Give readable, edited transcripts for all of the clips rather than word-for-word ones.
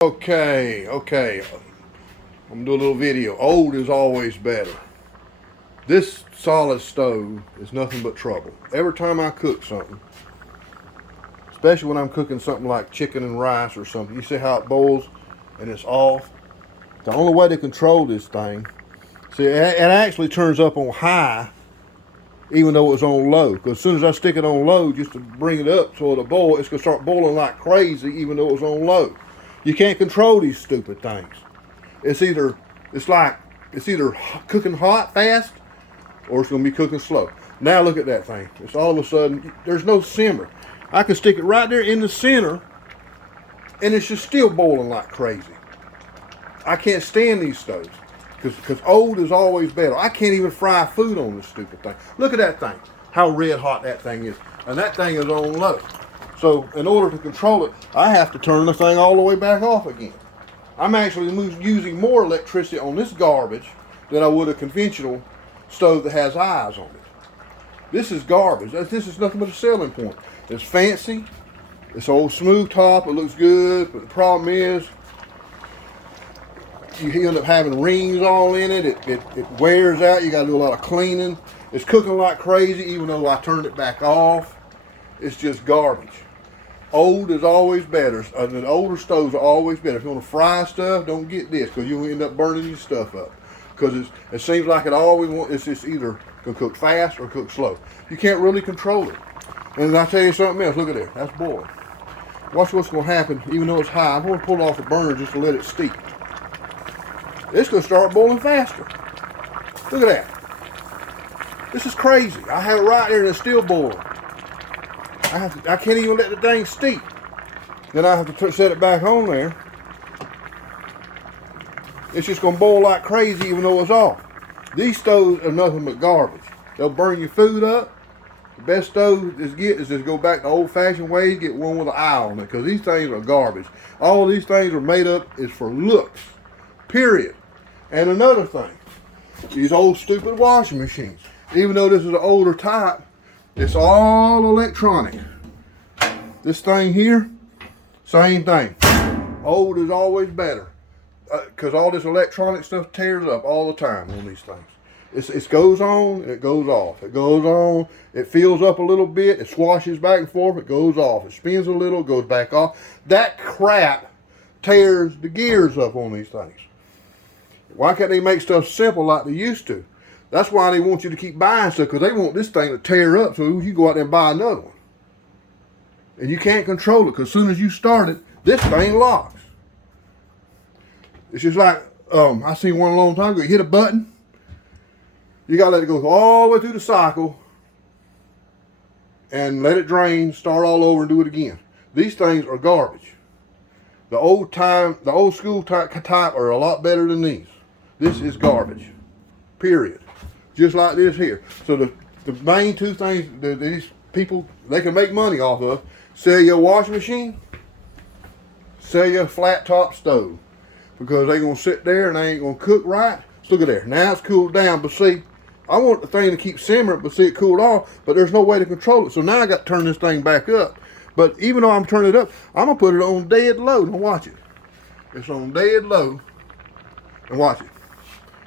Okay. I'm gonna do a little video. Old is always better. This solid stove is nothing but trouble. Every time I cook something, especially when I'm cooking something like chicken and rice or something, you see how it boils and it's off? The only way to control this thing, see, it actually turns up on high even though it's on low. Because as soon as I stick it on low just to bring it up so it'll boil, it's going to start boiling like crazy even though it's on low. You can't control these stupid things. It's either cooking hot fast or it's going to be cooking slow. Now look at that thing. It's all of a sudden, there's no simmer. I can stick it right there in the center and it's just still boiling like crazy. I can't stand these stoves because old is always better. I can't even fry food on this stupid thing. Look at that thing, how red hot that thing is. And that thing is on low. So in order to control it, I have to turn the thing all the way back off again. I'm actually using more electricity on this garbage than I would a conventional stove that has eyes on it. This is garbage. This is nothing but a selling point. It's fancy. It's old smooth top. It looks good. But the problem is, you end up having rings all in it. It wears out. You got to do a lot of cleaning. It's cooking like crazy even though I turned it back off. It's just garbage. Old is always better. The older stoves are always better. If you want to fry stuff, don't get this because you'll end up burning your stuff up. Because it seems like it always wants, it's just either going to cook fast or cook slow. You can't really control it. And I'll tell you something else. Look at there. That's boiling. Watch what's going to happen even though it's high. I'm going to pull it off the burner just to let it steep. It's going to start boiling faster. Look at that. This is crazy. I have it right there and it's still boiling. I can't even let the thing steep. Then I have to set it back on there. It's just going to boil like crazy even though it's off. These stoves are nothing but garbage. They'll burn your food up. The best stove is just go back to old-fashioned ways, get one with an eye on it, because these things are garbage. All these things are made up is for looks, period. And another thing, these old stupid washing machines. Even though this is an older type, it's all electronic. This thing here, same thing. Old is always better. Because all this electronic stuff tears up all the time on these things. It goes on and it goes off. It goes on, it fills up a little bit, it swashes back and forth, it goes off. It spins a little, goes back off. That crap tears the gears up on these things. Why can't they make stuff simple like they used to? That's why they want you to keep buying stuff, because they want this thing to tear up so you go out there and buy another one. And you can't control it, because as soon as you start it, this thing locks. It's just like, I seen one a long time ago. You hit a button, you got to let it go all the way through the cycle and let it drain, start all over and do it again. These things are garbage. The old school type are a lot better than these. This is garbage, period. Just like this here. So the main two things that these people, they can make money off of, sell your washing machine, sell your flat top stove. Because they're going to sit there and they ain't going to cook right. So look at there. Now it's cooled down. But see, I want the thing to keep simmering, but see it cooled off. But there's no way to control it. So now I got to turn this thing back up. But even though I'm turning it up, I'm going to put it on dead low. Now watch it. It's on dead low. And watch it.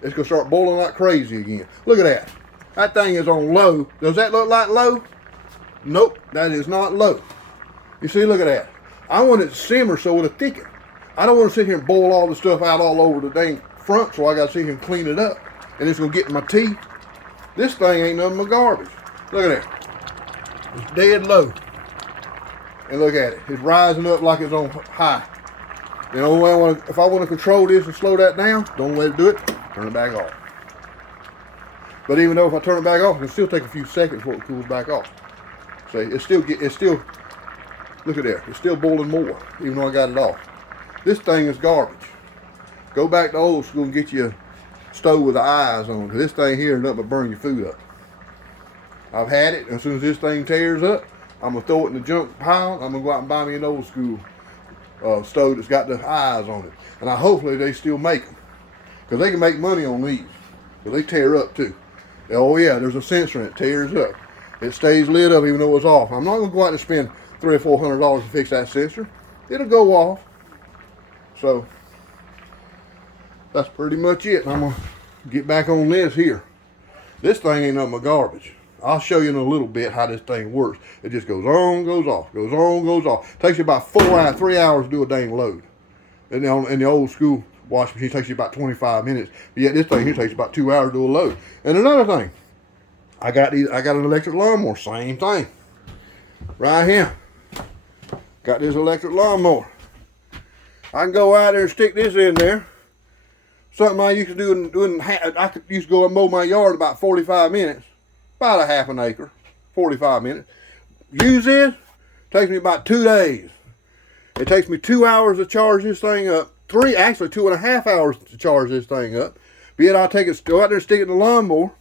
It's going to start boiling like crazy again. Look at that. That thing is on low. Does that look like low? Nope. That is not low. You see, look at that. I want it to simmer so it'll thicken. I don't want to sit here and boil all the stuff out all over the dang front, so I got to sit here and clean it up. And it's going to get in my teeth. This thing ain't nothing but garbage. Look at that. It's dead low. And look at it. It's rising up like it's on high. The only way if I want to control this and slow that down, the only way to do it, turn it back off. But even though if I turn it back off, it can still take a few seconds before it cools back off. See, it's still, look at there. It's still boiling more, even though I got it off. This thing is garbage. Go back to old school and get you a stove with the eyes on it. This thing here is nothing but burn your food up. I've had it. As soon as this thing tears up, I'm going to throw it in the junk pile. I'm going to go out and buy me an old school stove that's got the eyes on it. And hopefully they still make them. Because they can make money on these. But they tear up too. Oh yeah, there's a sensor and it tears up. It stays lit up even though it's off. I'm not going to go out and spend $300 or $400 to fix that sensor. It'll go off. So that's pretty much it. I'm gonna get back on this here. This thing ain't nothing but garbage. I'll show you in a little bit how this thing works. It just goes on, goes off, goes on, goes off. Takes you about 3 hours to do a dang load. And in the old school washing machine, it takes you about 25 minutes. But yet this thing here takes about 2 hours to do a load. And another thing, I got an electric lawnmower, same thing. Right here. Got this electric lawnmower. I can go out there and stick this in there. Something I used to do I used to go and mow my yard in about 45 minutes. About a half an acre, 45 minutes. Use this, takes me about 2 days. It takes me 2 hours to charge this thing up. 2.5 hours to charge this thing up. But yet I'll go out there and stick it in the lawnmower.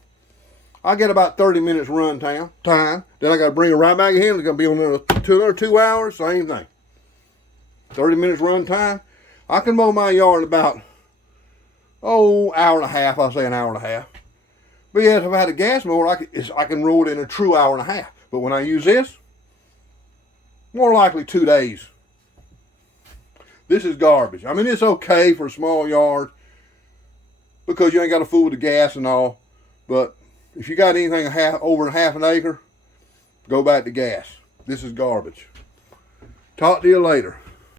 I get about 30 minutes run time. Then I got to bring it right back in. It's going to be on another 2 hours, same thing. 30 minutes run time. I can mow my yard in about, hour and a half. I'll say an hour and a half. But yeah, if I had a gas mower, I can roll it in a true hour and a half. But when I use this, more likely 2 days. This is garbage. I mean, it's okay for a small yard because you ain't got to fool with the gas and all. But if you got anything over half an acre, go back to gas. This is garbage. Talk to you later.